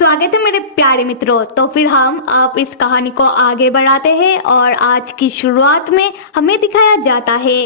स्वागत है मेरे प्यारे मित्रों। तो फिर हम अब इस कहानी को आगे बढ़ाते हैं और आज की शुरुआत में हमें दिखाया जाता है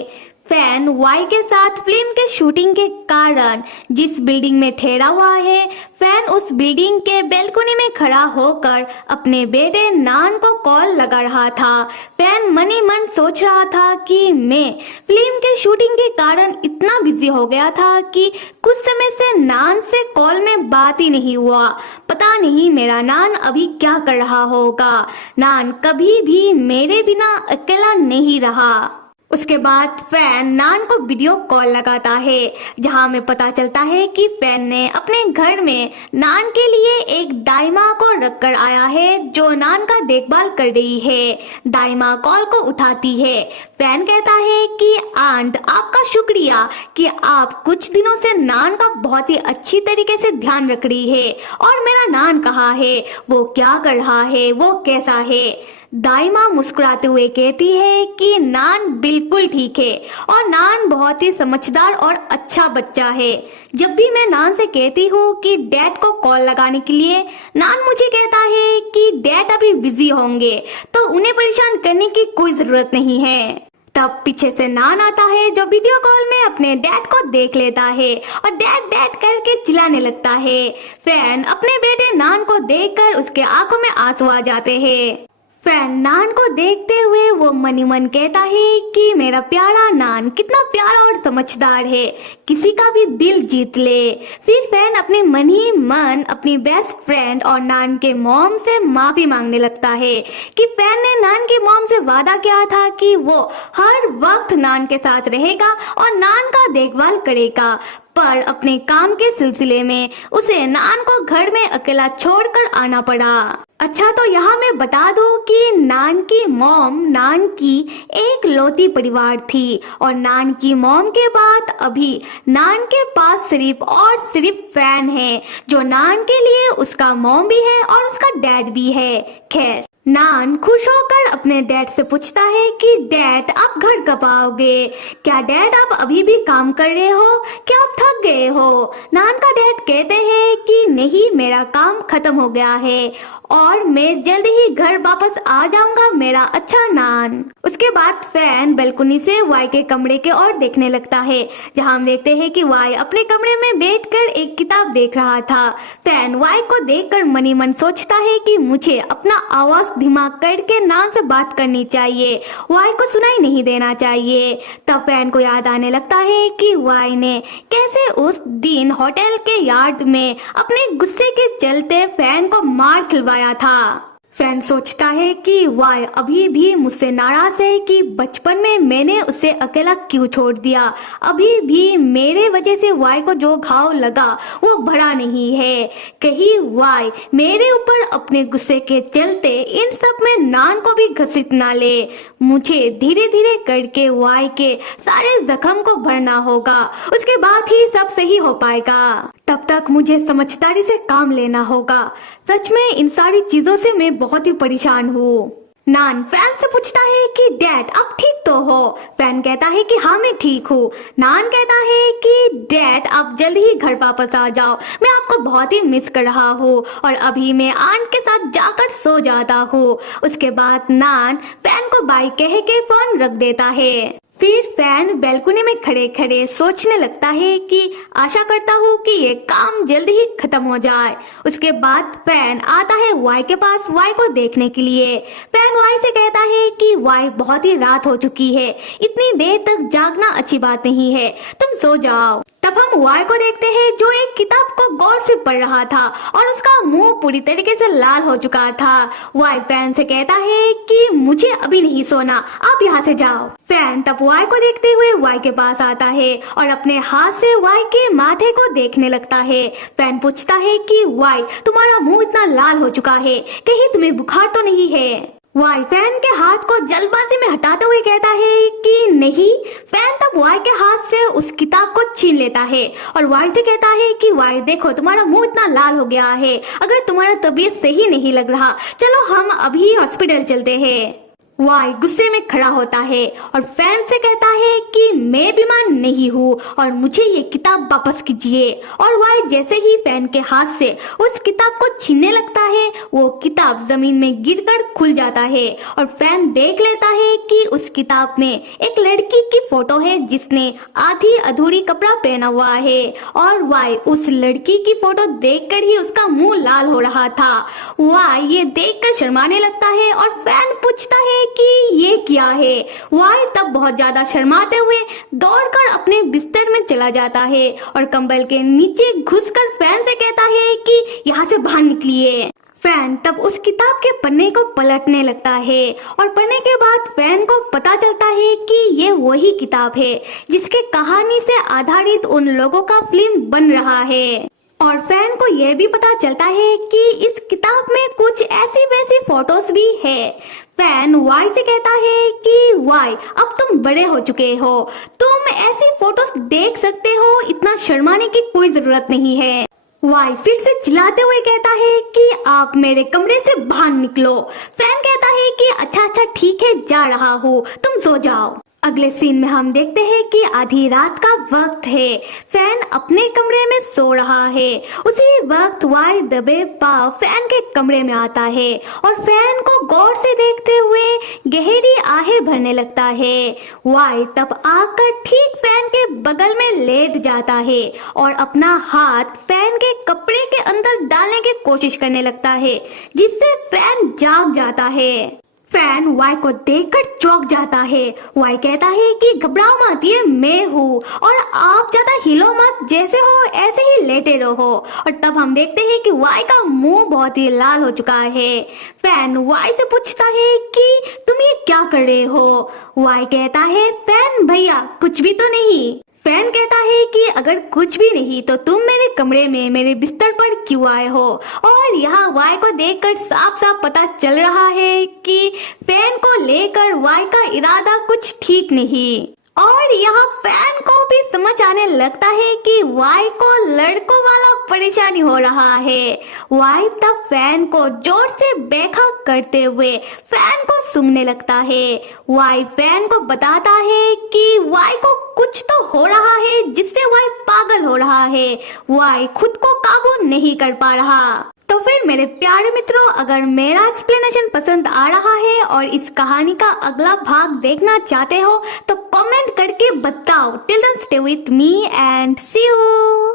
फैन वाई के साथ फिल्म के शूटिंग के कारण जिस बिल्डिंग में ठहरा हुआ है, फैन उस बिल्डिंग के बैल्कनी में खड़ा होकर अपने बेटे नान को कॉल लगा रहा था। फैन मन ही मन सोच रहा था कि मैं फिल्म के शूटिंग के कारण इतना बिजी हो गया था कि कुछ समय से नान से कॉल में बात ही नहीं हुआ। पता नहीं मेरा नान अभी क्या कर रहा होगा। नान कभी भी मेरे बिना अकेला नहीं रहा। उसके बाद फैन नान को वीडियो कॉल लगाता है, जहां में पता चलता है कि फैन ने अपने घर में नान के लिए एक दाई माँ को रख कर आया है जो नान का देखभाल कर रही है। दाई माँ कॉल को उठाती है। फैन कहता है कि आंट, आपका शुक्रिया कि आप कुछ दिनों से नान का बहुत ही अच्छी तरीके से ध्यान रख रही है। और मेरा नान कहाँ है, वो क्या कर रहा है, वो कैसा है। दाई माँ मुस्कुराते हुए कहती है कि नान बिल्कुल ठीक है और नान बहुत ही समझदार और अच्छा बच्चा है। जब भी मैं नान से कहती हूँ कि डैड को कॉल लगाने के लिए, नान मुझे कहता है कि डैड अभी बिजी होंगे तो उन्हें परेशान करने की कोई जरूरत नहीं है। तब पीछे से नान आता है जो वीडियो कॉल में अपने डैड को देख लेता है और डैड डैड करके चिल्लाने लगता है। फैन अपने बेटे नान को देखकर उसके आंखों में आंसू आ जाते हैं। फैन नान को देखते हुए वो मन ही मन कहता है कि मेरा प्यारा नान कितना प्यारा और समझदार है, किसी का भी दिल जीत ले। फिर फैन अपने मन ही मन अपनी बेस्ट फ्रेंड और नान के मॉम से माफी मांगने लगता है कि फैन ने नान की मॉम से वादा किया था कि वो हर वक्त नान के साथ रहेगा और नान का देखभाल करेगा, पर अपने काम के सिलसिले में उसे नान को घर में अकेला छोड़कर आना पड़ा। अच्छा, तो यहाँ मैं बता दूं कि नान की मॉम नान की एक लौती परिवार थी और नान की मॉम के बाद अभी नान के पास सिर्फ और सिर्फ फैन है जो नान के लिए उसका मॉम भी है और उसका डैड भी है। खैर, नान खुश होकर अपने डैड से पूछता है कि डैड, आप घर कब आओगे? क्या डैड आप अभी भी काम कर रहे हो? क्या आप थक गए हो? नान का डैड कहते हैं कि नहीं, मेरा काम खत्म हो गया है और मैं जल्द ही घर वापस आ जाऊंगा, मेरा अच्छा नान। उसके बाद फैन बैल्कनी से वाई के कमरे के ओर देखने लगता है, जहां हम देखते हैं कि वाई अपने कमरे में बैठकर एक किताब देख रहा था। फैन वाई को देखकर मन ही मन सोचता है कि मुझे अपना आवाज धीमा करके नान से बात करनी चाहिए, वाई को सुनाई नहीं देना चाहिए। तब फैन को याद आने लगता है कि वाई ने कैसे उस दिन होटल के यार्ड में अपने गुस्से के चलते फैन को मार खिलवाया था। फैन सोचता है कि वाई अभी भी मुझसे नाराज है कि बचपन में मैंने उसे अकेला क्यों छोड़ दिया। अभी भी मेरे वजह से वाई को जो घाव लगा वो भरा नहीं है। कहीं वाई मेरे ऊपर अपने गुस्से के चलते इन सब में नान को भी घसीट ना ले। मुझे धीरे धीरे करके वाई के सारे जख्म को भरना होगा, उसके बाद ही सब सही हो पाएगा। तब तक मुझे समझदारी से काम लेना होगा। सच में इन सारी चीजों से मैं बहुत ही परेशान हूँ। नान फैन से पूछता है कि डैड, आप ठीक तो हो? फैन कहता है कि हाँ, मैं ठीक हूँ। नान कहता है कि डैड, आप जल्द ही घर वापस आ जाओ, मैं आपको बहुत ही मिस कर रहा हूँ और अभी मैं आंट के साथ जाकर सो जाता हूँ। उसके बाद नान फैन को बाय कह के फोन रख देता है। फिर फैन बैल्कनी में खड़े खड़े सोचने लगता है कि आशा करता हूँ कि ये काम जल्द ही खत्म हो जाए। उसके बाद फैन आता है वाई के पास वाई को देखने के लिए। फैन वाई से कहता है कि वाई, बहुत ही रात हो चुकी है, इतनी देर तक जागना अच्छी बात नहीं है, तुम सो जाओ। तब हम वाई को देखते हैं जो एक किताब को गौर से पढ़ रहा था और उसका मुंह पूरी तरीके से लाल हो चुका था। वाई फैन से कहता है कि मुझे अभी नहीं सोना, आप यहाँ से जाओ। फैन तब वाई को देखते हुए वाई के पास आता है और अपने हाथ से वाई के माथे को देखने लगता है। फैन पूछता है कि वाई, तुम्हारा मुंह इतना लाल हो चुका है, कहीं तुम्हें बुखार तो नहीं है? वाई फैन के हाथ को जल्दबाजी में हटाते हुए कहता है कि नहीं। फैन तब वाई के हाथ से उस किताब को छीन लेता है और वाई से कहता है कि वाई, देखो तुम्हारा मुंह इतना लाल हो गया है, अगर तुम्हारा तबीयत सही नहीं लग रहा, चलो हम अभी हॉस्पिटल चलते हैं। वाई गुस्से में खड़ा होता है और फैन से कहता है कि मैं बीमार नहीं हूँ और मुझे ये किताब वापस कीजिए। और वाई जैसे ही फैन के हाथ से उस किताब को छीनने लगता है, वो किताब जमीन में गिरकर खुल जाता है और फैन देख लेता है कि उस किताब में एक लड़की की फोटो है जिसने आधी अधूरी कपड़ा पहना हुआ है। और वाई उस लड़की की फोटो देखकर ही उसका मुंह लाल हो रहा था। वाई ये देखकर शर्माने लगता है और फैन पूछता है कि ये क्या है। वाई तब बहुत ज्यादा शर्माते हुए दौड़कर अपने बिस्तर में चला जाता है और कंबल के नीचे घुसकर फैन से कहता है कि यहाँ से बाहर निकलिए। फैन तब उस किताब के पन्ने को पलटने लगता है और पढ़ने के बाद फैन को पता चलता है कि ये वही किताब है जिसके कहानी से आधारित उन लोगों का फिल्म बन रहा है। और फैन को यह भी पता चलता है कि इस किताब में कुछ ऐसी वैसी फोटोज भी है। फैन वाई से कहता है कि वाई अब तुम बड़े हो चुके हो, तुम ऐसी फोटोज देख सकते हो, इतना शर्माने की कोई जरूरत नहीं है। वाई फिर से चिल्लाते हुए कहता है कि आप मेरे कमरे से बाहर निकलो। फैन कहता है कि अच्छा ठीक है, जा रहा हूँ, तुम सो जाओ। अगले सीन में हम देखते हैं कि आधी रात का वक्त है। फैन अपने कमरे में सो रहा है। उसी वक्त वाई दबे पांव फैन के कमरे में आता है और फैन को गौर से देखते हुए गहरी आहें भरने लगता है। वाई तब आकर ठीक फैन के बगल में लेट जाता है और अपना हाथ फैन के कपड़े के अंदर डालने की कोशिश करने लगता है, जिससे फैन जाग जाता है। फैन वाई को देखकर चौंक जाता है। वाई कहता है कि घबराओ मत, ये मैं हूँ और आप ज्यादा हिलो मत, जैसे हो ऐसे ही लेटे रहो। और तब हम देखते हैं कि वाई का मुंह बहुत ही लाल हो चुका है। फैन वाई से पूछता है कि तुम ये क्या कर रहे हो। वाई कहता है फैन भैया कुछ भी तो नहीं। फैन कहता है कि अगर कुछ भी नहीं तो तुम मेरे कमरे में मेरे बिस्तर पर क्यों आए हो। और यहाँ वाई को देखकर साफ साफ पता चल रहा है कि फैन को लेकर वाई का इरादा कुछ ठीक नहीं। और यहाँ फैन को भी समझ आने लगता है कि वाई को लड़कों वाला परेशानी हो रहा है। वाई तब फैन को जोर से बेखौफ करते हुए फैन को सूंघने लगता है। वाई फैन को बताता है कि वाई को कुछ तो हो रहा है जिससे वाई पागल हो रहा है। वाई खुद को काबू नहीं कर पा रहा। तो फिर मेरे प्यारे मित्रों, अगर मेरा एक्सप्लेनेशन पसंद आ रहा है और इस कहानी का अगला भाग देखना चाहते हो तो कमेंट करके बताओ। Till then stay with me and see you.